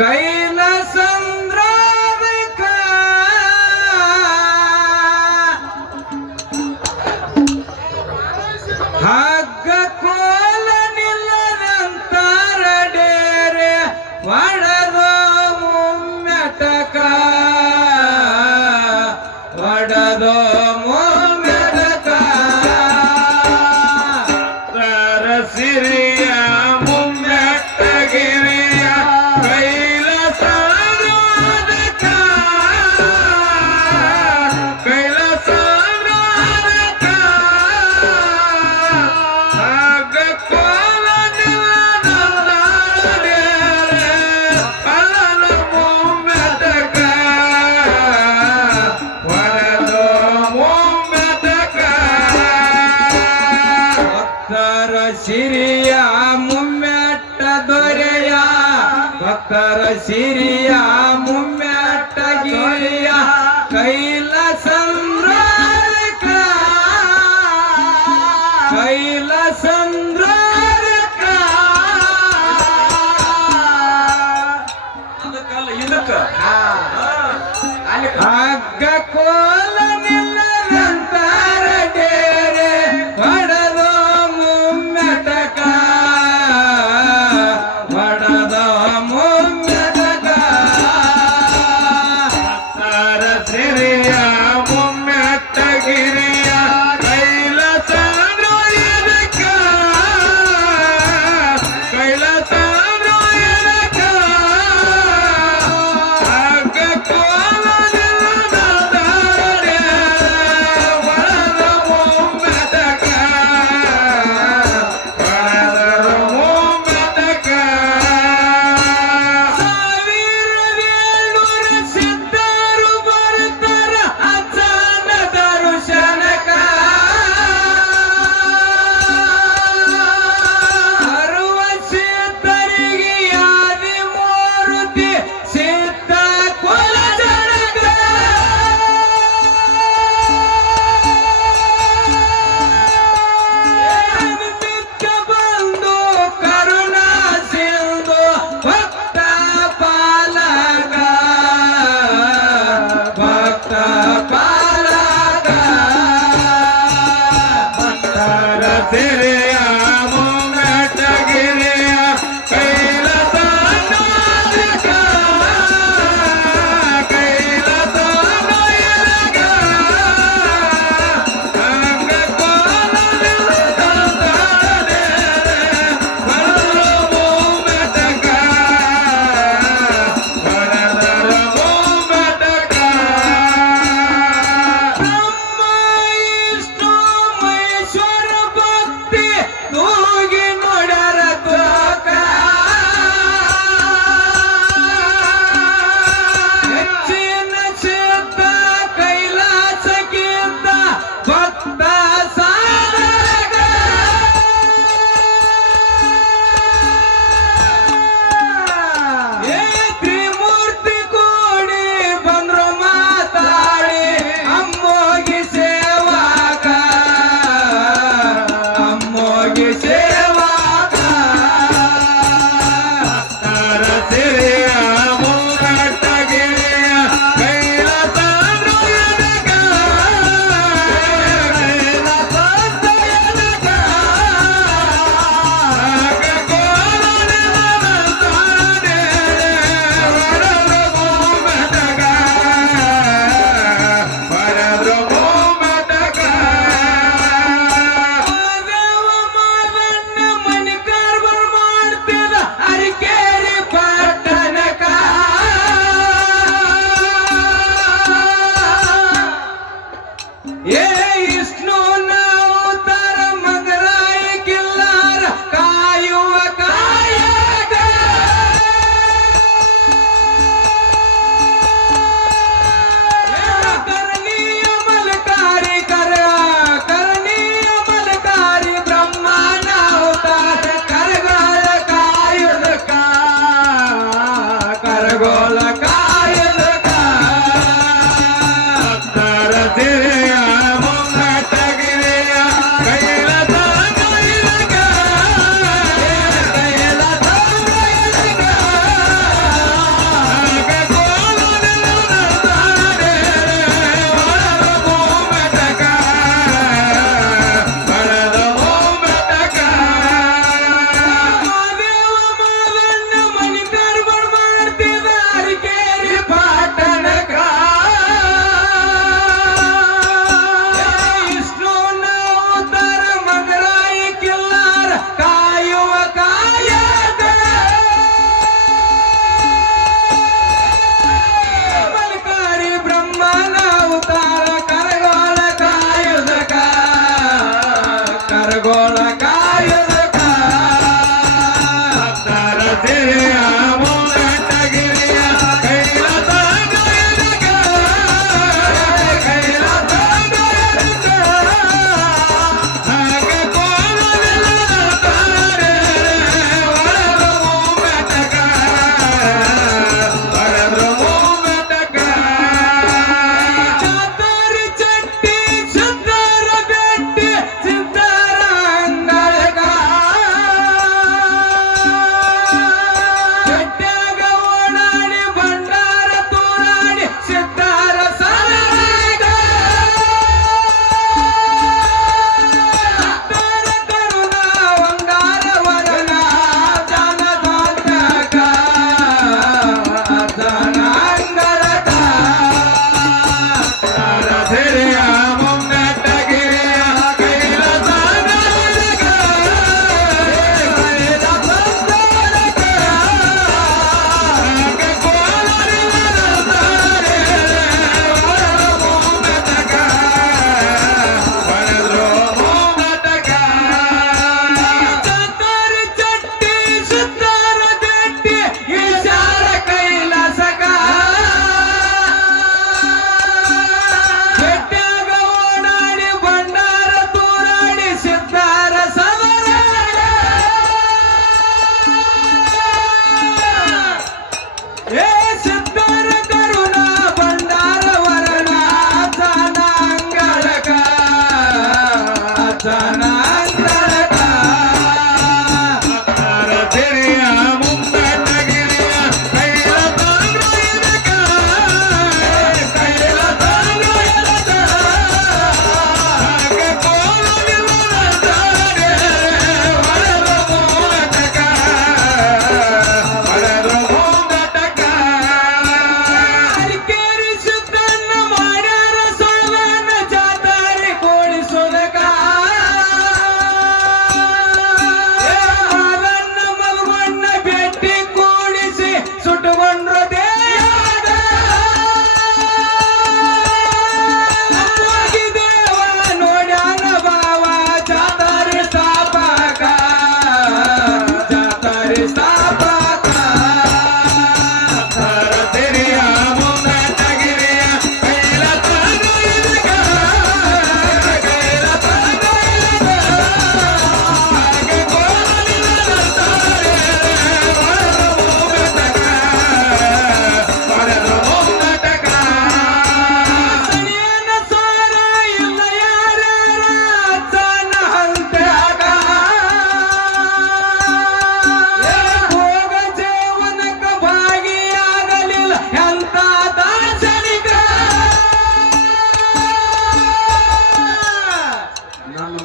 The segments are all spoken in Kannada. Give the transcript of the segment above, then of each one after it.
ಕೈಲಾಸಂದ್ರಾದಕ ಹಗ್ಗ ಕೋಲ ನಿಲ್ಲದಂತಾರ ಡೇರೆ ಒಡದ ಮುಮ್ಮೆಟಕ ಒಡದ ಮುಮ್ಮೆಟಕ ತರ ಸಿರಿಯ ಮುಮ್ಮೆಟ್ಟಗಿರಿಯ ಕೈಲಾಸಂದ್ರಾದಕ ಕೈಲಾಸಂದ್ರಾದಕ ಹಗ್ಗ ಕೋಲ ನಿಲ್ಲದಂತಾರ ಡೇರೆ ಒಡದ ಮುಮ್ಮೆಟಕ ಒಡದ ಮುಮ್ಮೆಟಕ ಭಕ್ತರ ಸಿರಿಯ ಮುಮ್ಮೆಟ್ಟ ದೊರೆಯ ಭಕ್ತರ ಸಿರಿಯ ಮುಮ್ಮೆಟ್ಟ ಗಿರಿಯ ಕೈಲಾಸಂದ್ರಾದಕ ಕೈಲಾಸಂದ್ರಾದಕ ಅದಕ್ಕಲ್ಲ ಇದಕ್ಕ ಹಗ್ಗ ಕೋಲ ನಿಲ್ಲದಂತಾರ ಡೇರೆ ಒಡದ ಮುಮ್ಮೆಟಕ ಒಡದ ಮುಮ್ಮೆಟಕ ಭಕ್ತರ ಸಿರಿಯ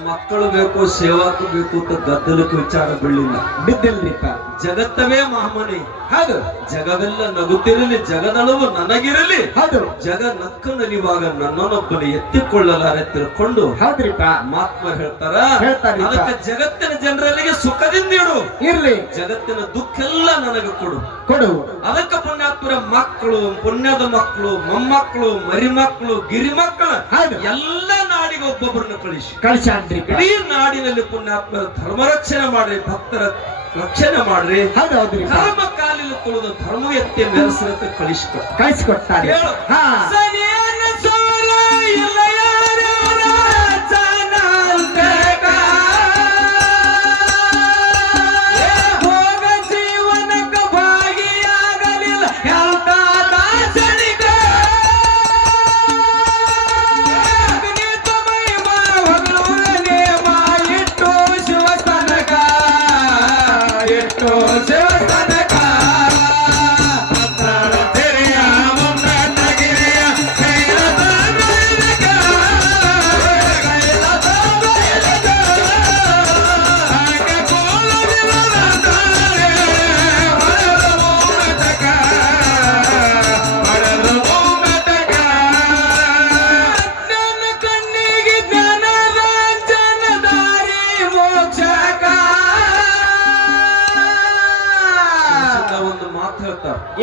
ಮಕ್ಕಳು ಬೇಕು ಸೇವಾಕ ಬೇಕು ಅಂತ ಗದ್ದಲಕ್ಕೆ ವಿಚಾರ ಬೀಳಿಲ್ಲ ಬಿದ್ದಿಲ್ರಿಪ್ಪ. ಜಗತ್ತವೇ ಮಹಾಮನೆ. ಹೌದು, ಜಗವೆಲ್ಲ ನಗುತ್ತಿರಲಿ, ಜಗದಳವು ನನಗಿರಲಿ. ಹೌದು, ಜಗ ನಕ್ಕ ನಲಿವಾಗ ನನ್ನನ್ನೊಬ್ಬನೇ ಎತ್ತಿಕೊಳ್ಳಲಾರೆ ತಿಳ್ಕೊಂಡು ಹೌದ್ರಿಪ್ಪ ಮಹಾತ್ಮ ಹೇಳ್ತಾರ. ಹೇಳ್ತಾರಿಪ್ಪ. ಅದಕ್ಕೆ ಜಗತ್ತಿನ ಜನರಲ್ಲಿಗೆ ಸುಖದಿಂದ ಇಡು, ಇರ್ಲಿ, ಜಗತ್ತಿನ ದುಃಖ ಎಲ್ಲ ನನಗೆ ಕೊಡು ಕೊಡು. ಅದಕ್ಕೆ ಪುಣ್ಯಾತ್ಮರ ಮಕ್ಕಳು, ಪುಣ್ಯದ ಮಕ್ಕಳು, ಮೊಮ್ಮಕ್ಕಳು, ಮರಿ ಮಕ್ಕಳು, ಗಿರಿ ಮಕ್ಕಳು ಹೌದು, ಎಲ್ಲ ನಾಡಿಗೆ ಒಬ್ಬೊಬ್ಬರನ್ನು ಕಳಿಸ್ಯಾನ್ರಿ. ಇಡೀ ನಾಡಿನಲ್ಲಿ ಪುಣ್ಯಾತ್ಮರ ಧರ್ಮ ರಕ್ಷಣೆ ಮಾಡ್ರಿ, ಭಕ್ತರ ರಕ್ಷಣೆ ಮಾಡ್ರಿ. ಹೌದೌದ್ರಿ, ಧರ್ಮ ಕಾಲಿನ ತುಳಿದು ಧರ್ಮ ಎತ್ತಿ ಮೆರೆಸರತ್ತೆ ಕಳಿಸ್ಕೊಡ್ತಾರೆ. ಹೇಳು. ಹಾ,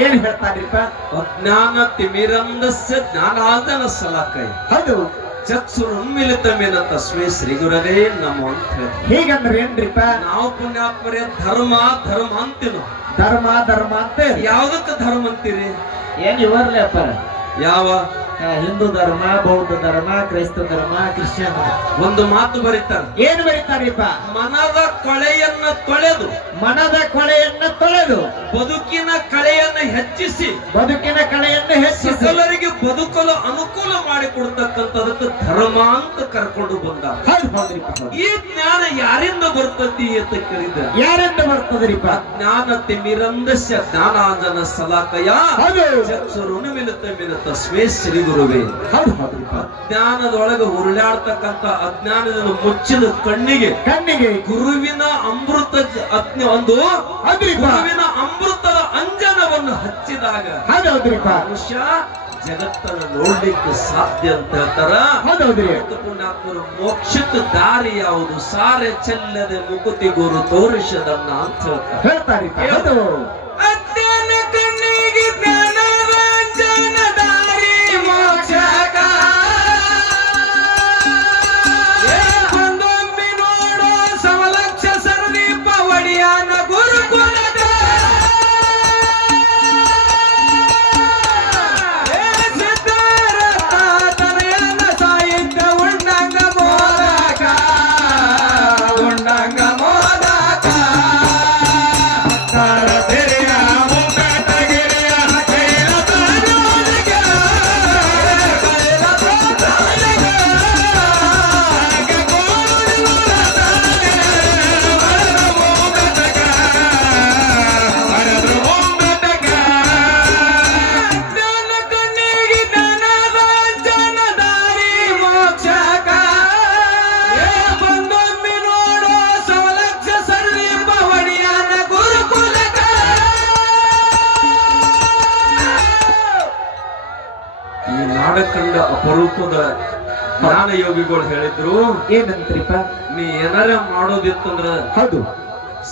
ಏನ್ ಹೇಳ್ತಾರ್ರಿಪ್ಪ? ಅಜ್ಞಾನ ತಿಮಿರಂದಸ್ಯ ಜ್ಞಾನಾರ್ಜನ ಸಲಾಕೈ. ಹೌದು, ಚಕ್ಷುರುನ್ಮಿಲಿತಮೇನ ತಸ್ಮೈ ಶ್ರೀ ಗುರವೇ ನಮೋ ಅಂತ ಹೇಳ್ತಾರೆ. ಹೀಗಂದ್ರೆ ಏನ್ರಿಪ್ಪ? ನಾವು ಪುಣ್ಯಾತ್ಮರೇ ಧರ್ಮ ಧರ್ಮ ಅಂತೀವಿ. ಧರ್ಮ ಧರ್ಮ ಅಂತ ಯಾವ್ದಕ್ಕ ಧರ್ಮ ಅಂತೀರಿ? ಏನ್ ಇವರ್ಲೆ ಅಪ್ಪಾರ? ಯಾವ ಹಿಂದೂ ಧರ್ಮ, ಬೌದ್ಧ ಧರ್ಮ, ಕ್ರೈಸ್ತ ಧರ್ಮ, ಕ್ರಿಶ್ಚಿಯನ್ ಧರ್ಮ. ಒಂದು ಮಾತು ಬರೀತಾರೆ. ಏನು ಬರೀತಾರಿಪ್ಪ? ಮನದ ಕೊಳೆಯನ್ನ ತೊಳೆದು, ಮನದ ಕೊಳೆಯನ್ನ ತೊಳೆದು, ಬದುಕಿನ ಕಳೆಯನ್ನ ಹೆಚ್ಚಿಸಿ, ಬದುಕಿನ ಕಳೆಯನ್ನು ಹೆಚ್ಚಿಸಿ, ಸಕಲರಿಗೆ ಬದುಕಲು ಅನುಕೂಲ ಮಾಡಿಕೊಡ್ತಕ್ಕಂಥದಕ್ಕೆ ಧರ್ಮ ಅಂತ ಕರ್ಕೊಂಡು ಬಂದ. ಹೌದು ಹೌದ್ರಿಪ್ಪ, ಹೌದು. ಈ ಜ್ಞಾನ ಯಾರಿಂದ ಬರ್ತತಿ ಅಂತ ಕೇಳಿದ. ಯಾರಿಂದ ಬರ್ತದ್ರಿಪ್ಪ? ಜ್ಞಾನ ತಿಮಿರಂದಸ್ಯ ಜ್ಞಾನಾಂಜನ ಸಲಾಕಯ ಹೌದು. ಚಕ್ಷುರುನ್ಮಿಲಿತ ಮಿನ ತಸ್ಮೈ ಶ್ರೀ ಗುರುವೇ. ಹೌದು ಹೌದ್ರಿಪ್ಪ. ಅಜ್ಞಾನದೊಳಗೆ ಉರುಳಾಡ್ತಕ್ಕಂಥ ಅಜ್ಞಾನದಿಂದ ಮುಚ್ಚಿದ ಕಣ್ಣಿಗೆ ಗುರುವಿನ ಅಮೃತ ಒಂದು ಗುರುವಿನ ಅಮೃತದ ಅಂಜನವನ್ನು ಹಚ್ಚಿದಾಗ ಮನುಷ್ಯ ಜಗತ್ತನ್ನು ನೋಡ್ಲಿಕ್ಕೆ ಸಾಧ್ಯ ಅಂತ ಹೇಳ್ತಾರ. ಪುಣ್ಯಾತ್ಮರು ಮೋಕ್ಷಕ್ಕೆ ದಾರಿ ಯಾವುದು? ಸಾರೆ ಚೆಲ್ಲದೆ ಮುಕುತಿ ಗುರು ತೋರಿಸದನ್ನ ಅಂತ ಹೇಳ್ತಾರೆ. ಅಜ್ಞಾನ ಕಣ್ಣಿಗೆ ಜ್ಞಾನದ ಅಂಜನ ದಾರಿ ಮೋಕ್ಷಕ. ಒಂದೊಮ್ಮೆ ನೋಡೋ ಸಮಲಕ್ಷ ಸರ್ದೀಪ ಒಡಿಯಾನ ಗುರುಕುಲದ ಕಂಡ ಅಪರೂಪದ ಜ್ಞಾನ ಯೋಗಿಗಳು ಹೇಳಿದ್ರು. ಏನಂತ್ರಿಪ್ಪ? ನೀ ಏನಾರ ಮಾಡೋದಿತ್ತಂದ್ರ, ಹೌದು,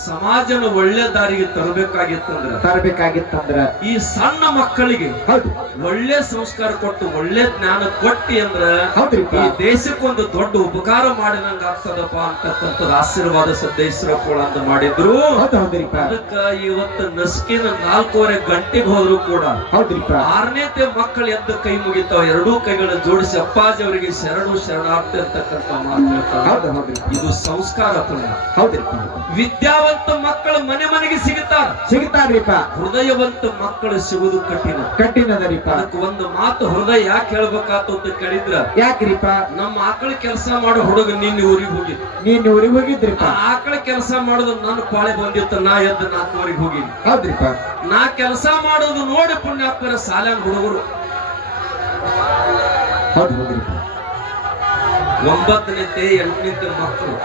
ಸಮಾಜನ ಒಳ್ಳೆ ದಾರಿಗೆ ತರಬೇಕಾಗಿತ್ತಂದ್ರ ಈ ಸಣ್ಣ ಮಕ್ಕಳಿಗೆ ಹೌದು ಒಳ್ಳೆ ಸಂಸ್ಕಾರ ಕೊಟ್ಟು ಒಳ್ಳೆ ಜ್ಞಾನ ಕೊಟ್ಟಿ ಅಂದ್ರ ಈ ದೇಶಕ್ಕೊಂದು ದೊಡ್ಡ ಉಪಕಾರ ಮಾಡಿದಂಗ ಆಗ್ತದಪ್ಪ ಅಂತಕ್ಕಂಥದ್ದು ಆಶೀರ್ವಾದ ಸಿದ್ದೇಶ್ವರಪ್ಪ ಅಂತ ಮಾಡಿದ್ರು. ಅದಕ್ಕ ಇವತ್ತು ನಸ್ಕಿನ 4:30 ಗಂಟೆಗೆ ಹೋದ್ರು ಕೂಡ 6ನೇತೆ ಮಕ್ಕಳು ಎದ್ದು ಕೈ ಮುಗಿತಾವ. ಎರಡೂ ಕೈಗಳ ಜೋಡಿಸಿ ಅಪ್ಪಾಜಿ ಅವರಿಗೆ ಶರಣಾರ್ಥಿ ಅಂತಕ್ಕಂಥ ಮಾತು. ಇದು ಸಂಸ್ಕಾರ ಪುಣ್ಯ. ವಿದ್ಯಾವಂತ ಮಕ್ಕಳು ಮನೆ ಮನೆಗೆ ಸಿಗುತ್ತಾರ್ರಿಪ್ಪ. ಹೃದಯವಂತ ಮಕ್ಕಳು ಸಿಗುವುದು ಕಠಿಣದರಿಪ್ಪ. ಅದಕ್ಕೆ ಒಂದು ಮಾತು ಹೃದಯ ಯಾಕೆ ಹೇಳ್ಬೇಕಾತು ಅಂತ ಕೇಳಿದ್ರ, ಯಾಕ್ರಿಪ್ಪ? ನಮ್ಮ ಆಕಳ ಕೆಲಸ ಮಾಡೋ ಹುಡುಗ ನಿನ್ನೆ ಊರಿಗೆ ಹೋಗಿದ್ರಿಪ್ಪ. ಆಕಳ ಕೆಲಸ ಮಾಡೋದು ನಾನು ಪಾಳೆ ಬಂದಿತ್ತು. ನಾ ಎದ್ದು 4:00 ಹೋಗಿ ಹೌದ್ರಿಪ್ಪ. ನಾ ಕೆಲಸ ಮಾಡೋದು ನೋಡಿ ಪುಣ್ಯಾತ್ಮರ ಸಾಲ್ಯಾನ ಹುಡುಗರು 9ನೇತೆ 8ನೇತೆ ಮಕ್ಕಳು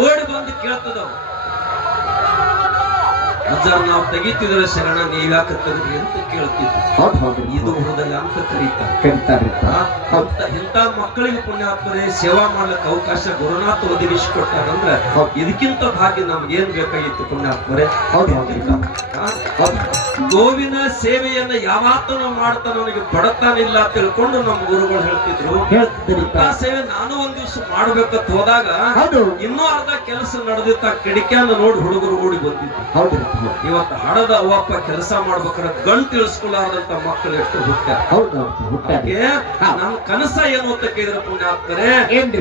ಓಡಿ ಬಂದು ಕೇಳ್ತದವ, ಅಜ್ಜಾರ ನಾವು ತೆಗಿತಿದ್ರೆ ಶರಣ ನೀವ್ಯಾಕ ತೆಗ್ರಿ ಅಂತ ಕೇಳ್ತಿದ್ವಿ. ಇದು ಹೃದಯ ಅಂತ ಕರೀತಾರೆ. ಇಂಥ ಮಕ್ಕಳಿಗೆ ಪುಣ್ಯಾತ್ಮರೇ ಸೇವಾ ಮಾಡ್ಲಿಕ್ಕೆ ಅವಕಾಶ ಗುರುನಾಥ ಒದಗಿಸಿಕೊಟ್ಟಾರಂದ್ರೆ ಇದಕ್ಕಿಂತ ಭಾಗ್ಯ ನಮ್ಗೆ ಏನ್ ಬೇಕಾಗಿತ್ತು ಪುಣ್ಯಾತ್ಮರೇ. ಗೋವಿನ ಸೇವೆಯನ್ನ ಯಾವತ್ತೂ ಮಾಡ್ತಾನ ಅವನಿಗೆ ಬಡತನ ಇಲ್ಲ ತಿಳ್ಕೊಂಡು ನಮ್ಮ ಗುರುಗಳು ಹೇಳ್ತಿದ್ರು. ಸೇವೆ ನಾನು ಒಂದ್ ದಿವ್ಸ ಮಾಡ್ಬೇಕಂತ ಹೋದಾಗ ಇನ್ನೂ ಅರ್ಧ ಕೆಲಸ ನಡೆದಿತ್ತ. ಕಿಡಿಕ್ಯಾನ ನೋಡಿ ಹುಡುಗರು ಓಡಿ ಬಂದಿದ್ರು. ಇವತ್ತು ಹಡದ ಅವಪ್ಪ ಕೆಲಸ ಮಾಡ್ಬೇಕಾದ್ರೆ ಗಂಟು ಇಳಿಸ್ಕೊಳ್ಳಾರ್ದಂತ ಮಕ್ಕಳು ಎಷ್ಟು ಹುಟ್ಟಾರೆ. ನನ್ನ ಕನಸ ಏನು ಅಂತ ಕೇಳಿದ್ರೆ ಪುಣ್ಯಾತ್ಮರೇ,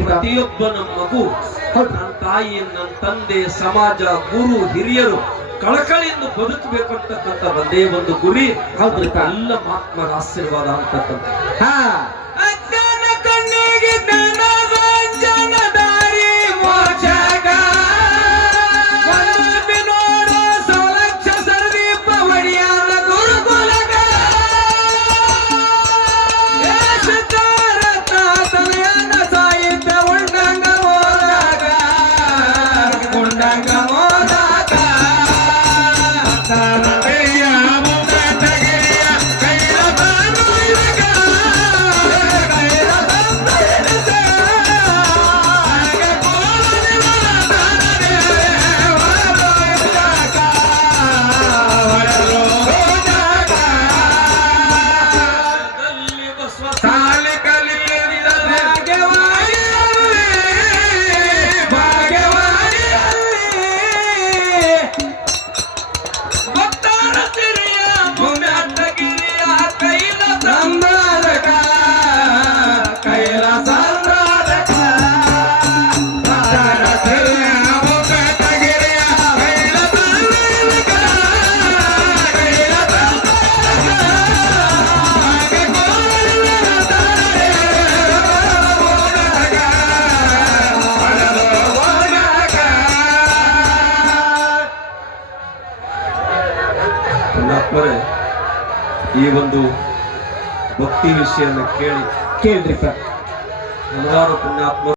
ಪ್ರತಿಯೊಬ್ಬ ನಮ್ಮ ಮಗು, ನನ್ನ ತಾಯಿ, ನನ್ನ ತಂದೆ, ಸಮಾಜ, ಗುರು, ಹಿರಿಯರು ಕಳಕಳಿಯಿಂದ ಬದುಕಬೇಕಂತಕ್ಕಂಥ ಒಂದೇ ಒಂದು ಗುರಿ. ಎಲ್ಲ ಮಹಾತ್ಮರ ಆಶೀರ್ವಾದ ಅಂತಕ್ಕಂಥ. ಅಜ್ಞಾನ ಕಣ್ಣಿಗೆ ಜ್ಞಾನದ ಅಂಜನ ದಾರಿ ಮೋಕ್ಷಕ. ನೋಡೋ ಸಲಕ್ಷ ಸರ್ದೀಪ ಒಡಿಯಾನ ಗುರುಕುಲಕ. ತಲೆಯನ್ನ ಸಾಹಿತ್ಯ ಉಂಡಂಗ ಹೋದಾಗ ಈ ಒಂದು ಭಕ್ತಿ ವಿಷಯನ ಕೇಳಿ ಕೇಳ್ರಿಪ್ಪ ಹಲವಾರು ಪುಣ್ಯಾತ್ಮ